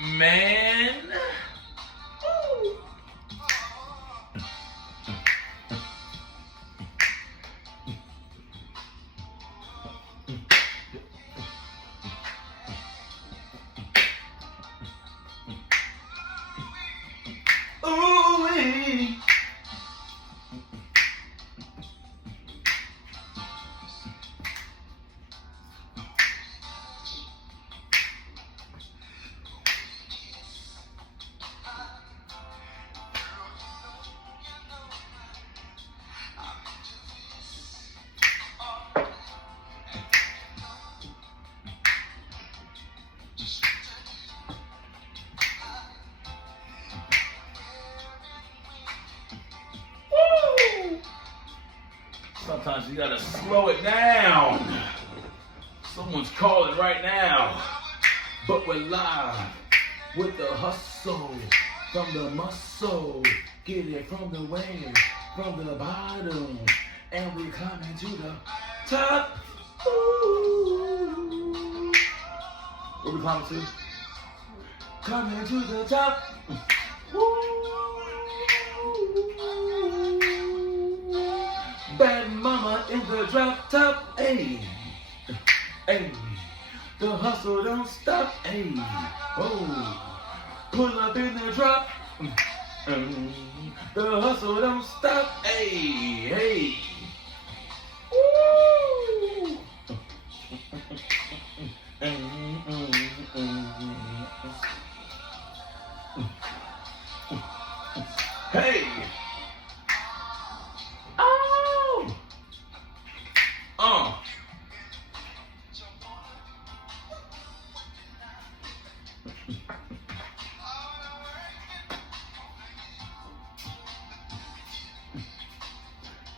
Man. Ooh-wee. Sometimes you gotta slow it down. Someone's calling right now, but we're live with the hustle from the muscle. Get it from the wave, from the bottom, and we coming to the top. Ooh. Where we climbing to? Coming to the top. Bad mama in the drop top, ayy, ayy. The hustle don't stop, ayy. Oh, pull up in the drop. The hustle don't stop, ayy, ayy. Woo. Hey.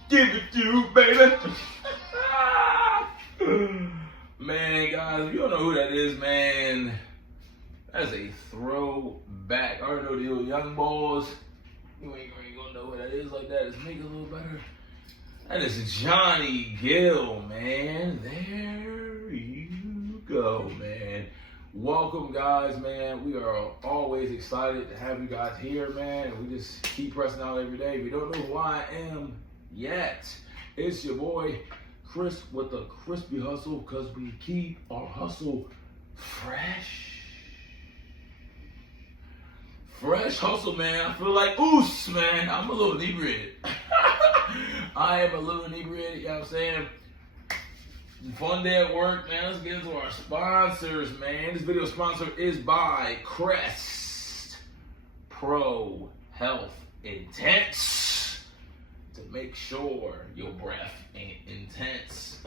Give it to you, baby. Man, guys, you don't know who that is, man. That's a throwback. I already know the old young boys. You ain't gonna know who that is like that. Let's make it a little better. That is Johnny Gill, man. There you go, man. Welcome, guys, man. We are always excited to have you guys here, man. We just keep pressing out every day. If you don't know who I am yet, it's your boy Chris with the Crispy Hustle, because we keep our hustle fresh. Fresh hustle, man. I feel like oos, man. I'm a little inebriated. I am a little inebriated, you know what I'm saying? Fun day at work, man. Let's get into our sponsors, man. This video sponsor is by Crest Pro Health Intense, to make sure your breath ain't intense.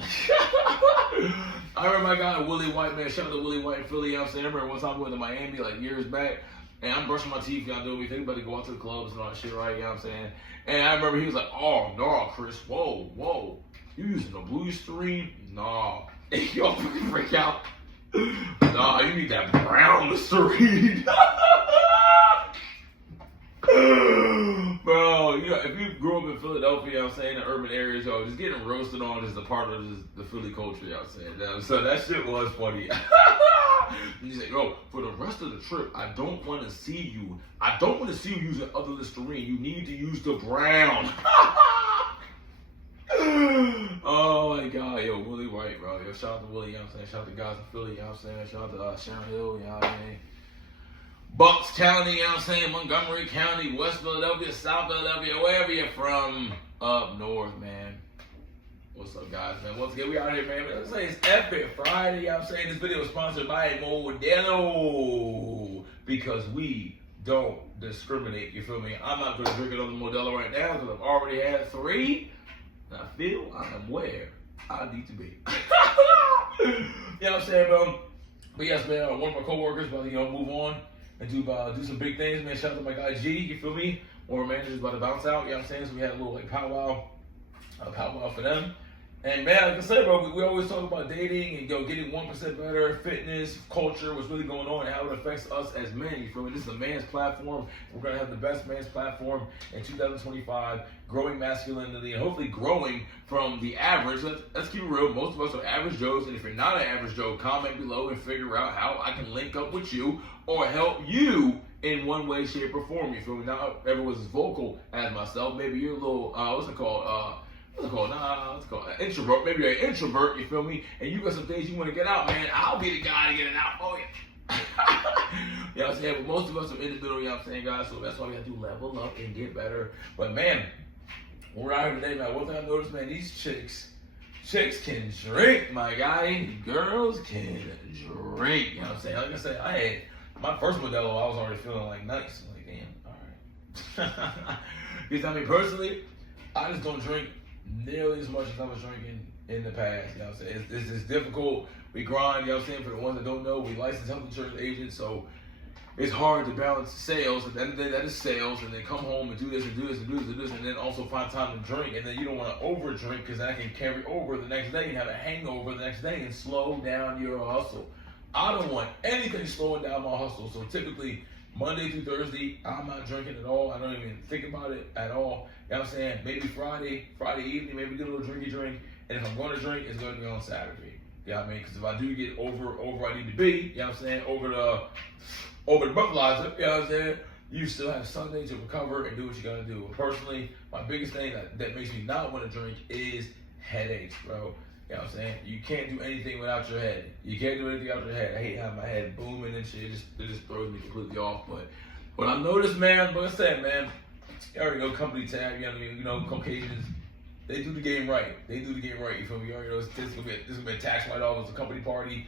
I remember my guy Willie White, man. Shout out to Willie White in Philly, you know what I'm saying? I remember one time we went to Miami like years back, and I'm brushing my teeth, y'all do me. If anybody go out to the clubs and all that shit, right? You know what I'm saying? And I remember he was like, "Oh, no, Chris, whoa. You using a blue Listerine? Nah." Y'all fucking freak out. Nah, you need that brown Listerine. Bro, you know, if you grew up in Philadelphia, you know what I'm saying, in urban areas, yo, just getting roasted on is a part of the Philly culture, you know what I'm saying? So that shit was funny. You say, yo, for the rest of the trip, I don't want to see you using other Listerine. You need to use the brown. Oh my God, yo, Willie White, bro. Yo, shout out to Willie, you know what I'm saying? Shout out to guys in Philly, you know what I'm saying? Shout out to Sharon Hill, you know what I mean? Bucks County, you know what I'm saying? Montgomery County, West Philadelphia, South Philadelphia, wherever you're from, up north, man. What's up, guys, man? Once again, we out here, man. Let's say it's Epic Friday, you know what I'm saying? This video is sponsored by Modelo, because we don't discriminate, you feel me? I'm not going to drink another Modelo right now because I've already had 3. And I feel I am where I need to be. You know what I'm saying, bro? But yes, man, one of my coworkers about to, move on and do some big things, man. Shout out to my guy G, you feel me? One of our managers about to bounce out, you know what I'm saying? So we had a little powwow for them. And man, like I said, bro, we always talk about dating and getting 1% better, fitness, culture, what's really going on, and how it affects us as men. You feel me? This is a man's platform. We're gonna have the best man's platform in 2025, growing masculinity and hopefully growing from the average. Let's keep it real. Most of us are average Joes, and if you're not an average Joe, comment below and figure out how I can link up with you or help you in one way, shape, or form. You feel me? Not everyone's as vocal as myself. Maybe you're a little what's it called? Introvert. Maybe you're an introvert, you feel me? And you got some things you want to get out, man. I'll be the guy to get it out for you. You know what I'm saying? But most of us are in the middle, you know what I'm saying, guys? So that's why we have to level up and get better. But man, we're out here today, man. One thing I noticed, man, these chicks can drink, my guy. Girls can drink. You know what I'm saying? Like I said, I had my first Modelo, I was already feeling like nice. I'm like, damn, all right. Because I mean, personally, I just don't drink nearly as much as I was drinking in the past. You know what I'm saying? It's difficult. We grind, you know what I'm saying? For the ones that don't know, we licensed health insurance agents, so it's hard to balance sales. At the end of the day, that is sales, and then come home and do this and do this and do this and do this, and then also find time to drink. And then you don't want to over drink because that can carry over the next day and have a hangover the next day and slow down your hustle. I don't want anything slowing down my hustle. So typically, Monday through Thursday, I'm not drinking at all. I don't even think about it at all. You know what I'm saying? Maybe Friday evening, maybe get a little drinky drink. And if I'm going to drink, it's going to be on Saturday. You know what I mean? Because if I do get over I need to be, you know what I'm saying, over the breathalyzer, you know what I'm saying, you still have Sunday to recover and do what you got to do. And personally, my biggest thing that makes me not want to drink is headaches, bro. You know what I'm saying? You can't do anything without your head. You can't do anything without your head. I hate having my head booming and shit. It just throws me completely off. But what I noticed, man, like I said, man, you already know company tab, you know what I mean? You know, Caucasians, they do the game right. They do the game right, you feel me? You already know this is gonna be a tax write-off. It's a company party.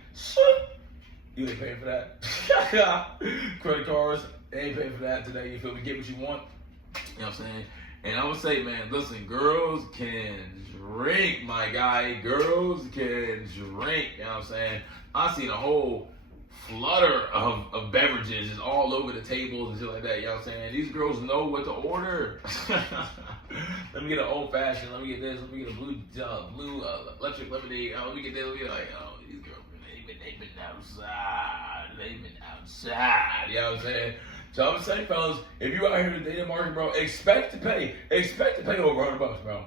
You ain't paying for that. Credit cards, they ain't paying for that today, you feel me? Get what you want. You know what I'm saying? And I would say, man, listen, girls can drink, my guy. Girls can drink, you know what I'm saying? I seen a whole flutter of beverages just all over the tables and shit like that, you know what I'm saying? These girls know what to order. Let me get an old fashioned, let me get this, let me get a blue electric lemonade, let me get this, let me get like, oh, these girls, they've been outside, you know what I'm saying? So I'm saying, fellas, if you out here in the dating market, bro, expect to pay over $100, bro.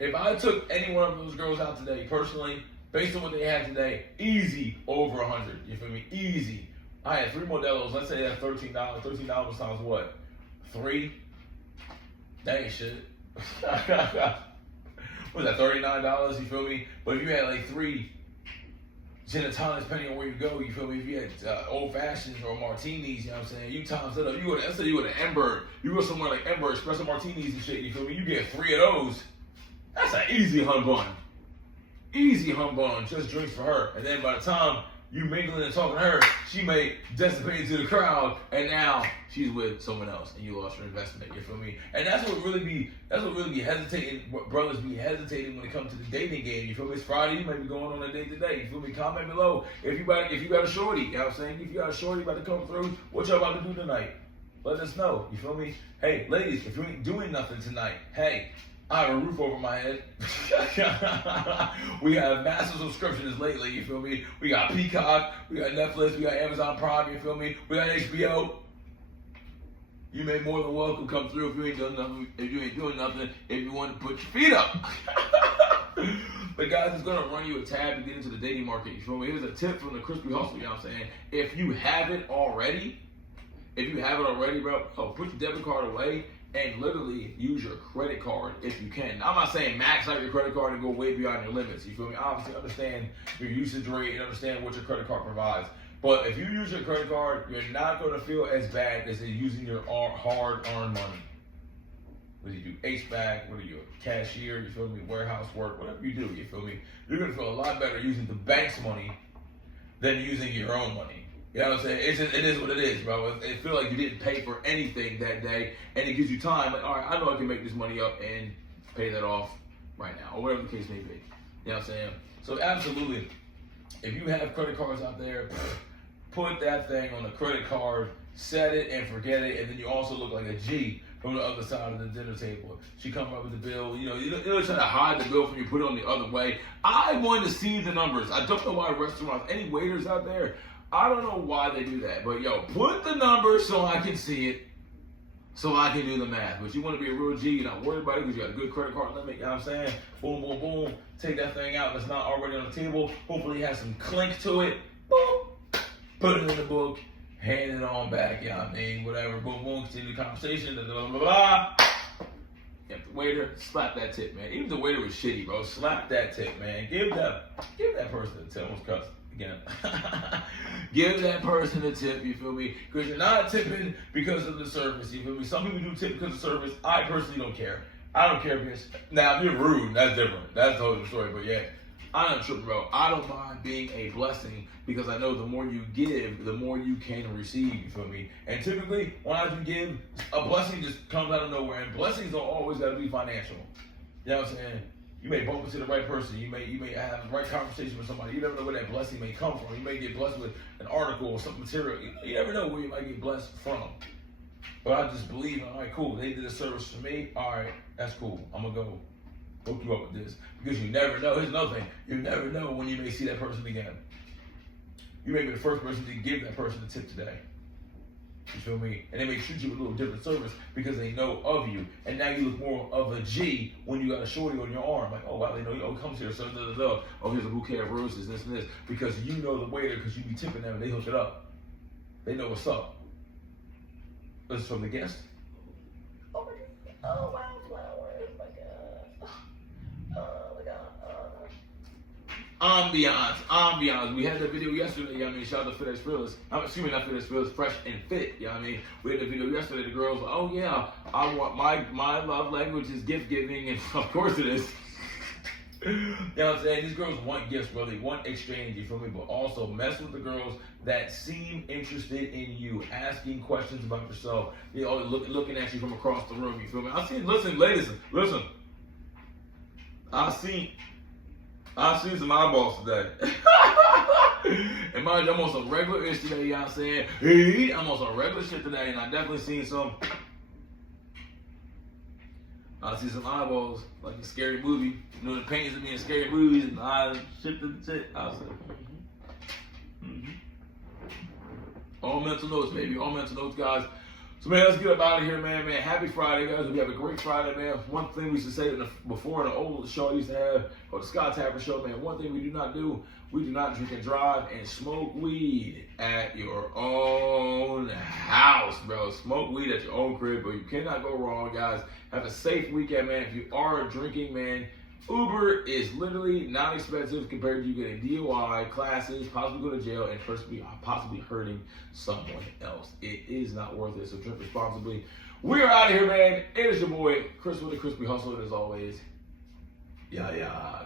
If I took any one of those girls out today, personally, based on what they had today, easy over 100. You feel me? Easy. I had 3 Modelos. Let's say that's $13. $13 times what? 3? That ain't shit. What's that? $39? You feel me? But if you had like 3 gin and tonics, depending on where you go, you feel me? If you had old fashions or martinis, you know what I'm saying? You times it up. Let's say you go to Ember. You go somewhere like Ember, espresso martinis and shit. You feel me? You get 3 of those. That's an easy hun bun. Easy hun bun, just drinks for her. And then by the time you mingling and talking to her, she may dissipate into the crowd, and now she's with someone else, and you lost your investment. You feel me? And that's what really be hesitating. What brothers be hesitating when it comes to the dating game. You feel me? It's Friday. You might be going on a date today. You feel me? Comment below if you got a shorty. You know what I'm saying? If you got a shorty about to come through, what y'all about to do tonight? Let us know. You feel me? Hey, ladies, if you ain't doing nothing tonight, hey, I have a roof over my head. We have massive subscriptions lately, you feel me? We got Peacock, we got Netflix, we got Amazon Prime, you feel me? We got HBO. You may more than welcome come through if you ain't doing nothing, if you want to put your feet up. But guys, it's gonna run you a tab to get into the dating market, you feel me? Here's a tip from TheChrysPHustle, you know what I'm saying? If you have it already, bro, put your debit card away and literally use your credit card if you can. I'm not saying max out your credit card and go way beyond your limits. You feel me? Obviously, understand your usage rate and understand what your credit card provides. But if you use your credit card, you're not going to feel as bad as using your hard-earned money. Whether you do HVAC, whether you're a cashier, you feel me, warehouse work, whatever you do, you feel me, you're going to feel a lot better using the bank's money than using your own money. You know what I'm saying? It is what it is, bro. It feels like you didn't pay for anything that day, and it gives you time. Like, all right, I know I can make this money up and pay that off right now, or whatever the case may be. You know what I'm saying? So absolutely, if you have credit cards out there, put that thing on the credit card, set it and forget it, and then you also look like a G from the other side of the dinner table. She come up with the bill. You know, trying to hide the bill from you, put it on the other way. I want to see the numbers. I don't know why restaurants, any waiters out there, I don't know why they do that. But yo, put the numbers so I can see it, so I can do the math. But you want to be a real G, you're not worried about it because you got a good credit card limit. You know what I'm saying? Boom, boom, boom. Take that thing out that's not already on the table. Hopefully it has some clink to it. Boom. Put it in the book. Hand it on back. You know what I mean? Whatever. Boom, boom. Continue the conversation. Blah, blah, blah, blah. If the waiter, slap that tip, man. Even if the waiter was shitty, bro, slap that tip, man. Give that person a tip. Almost cuss again. Give that person a tip, you feel me? Because you're not tipping because of the service, you feel me? Some people do tip because of service. I personally don't care. I don't care if now if you're rude, that's different. That's the whole story. But yeah, I'm not tripping, bro. I don't mind being a blessing because I know the more you give, the more you can receive, you feel me? And typically, when I do give, a blessing just comes out of nowhere. And blessings don't always gotta be financial. You know what I'm saying? You may bump into the right person. You may have the right conversation with somebody. You never know where that blessing may come from. You may get blessed with an article or some material. You never know where you might get blessed from. But I just believe, all right, cool. They did a service for me. All right, that's cool. I'm going to go hook you up with this. Because you never know. Here's another thing. You never know when you may see that person again. You may be the first person to give that person a tip today. You feel me? And they may treat you with a little different service because they know of you. And now you look more of a G when you got a shorty on your arm. Like, oh, wow, they know you. Oh, comes here, so oh, here's a bouquet of roses, this and this. Because you know the waiter because you be tipping them and they hook it up. They know what's up. This is from the guest. Oh, my God. Oh, wow, flowers. Oh, my God. Oh, my God. Ambiance. We had that video yesterday, you know what I mean? Shout out to TheChrysPHustle. I'm assuming not TheChrysPHustle, Fresh and Fit, you know what I mean? We had the video yesterday, the girls, oh yeah, I want my love language is gift giving, and of course it is. You know what I'm saying? These girls want gifts, bro. They want exchange, you feel me? But also mess with the girls that seem interested in you, asking questions about yourself. You know, looking at you from across the room, you feel me? Listen, ladies, listen. I seen some eyeballs today. And mind you, I'm on some regular ish today, you know what I'm saying? Hey, I'm on some regular shit today, and I definitely seen some. I see some eyeballs, like a scary movie. You know, the paintings of me in scary movies, and I shifted the shit. I was like, All mental notes, baby. All mental notes, guys. So, man, let's get up out of here, man. Happy Friday, guys. We have a great Friday, man. One thing we used to say before in the old show I used to have, or the Scott Tapper show, man, one thing we do not do, we do not drink and drive and smoke weed at your own house, bro. Smoke weed at your own crib, but you cannot go wrong, guys. Have a safe weekend, man. If you are drinking, man, Uber is literally not expensive compared to you getting DUI, classes, possibly go to jail, and possibly hurting someone else. It is not worth it, so drink responsibly. We are out of here, man. It is your boy, Chris with TheChrysPHustle, and as always,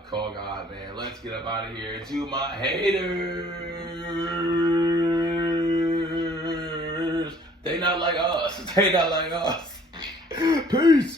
call God, man. Let's get up out of here. To my haters, they not like us. They not like us. Peace.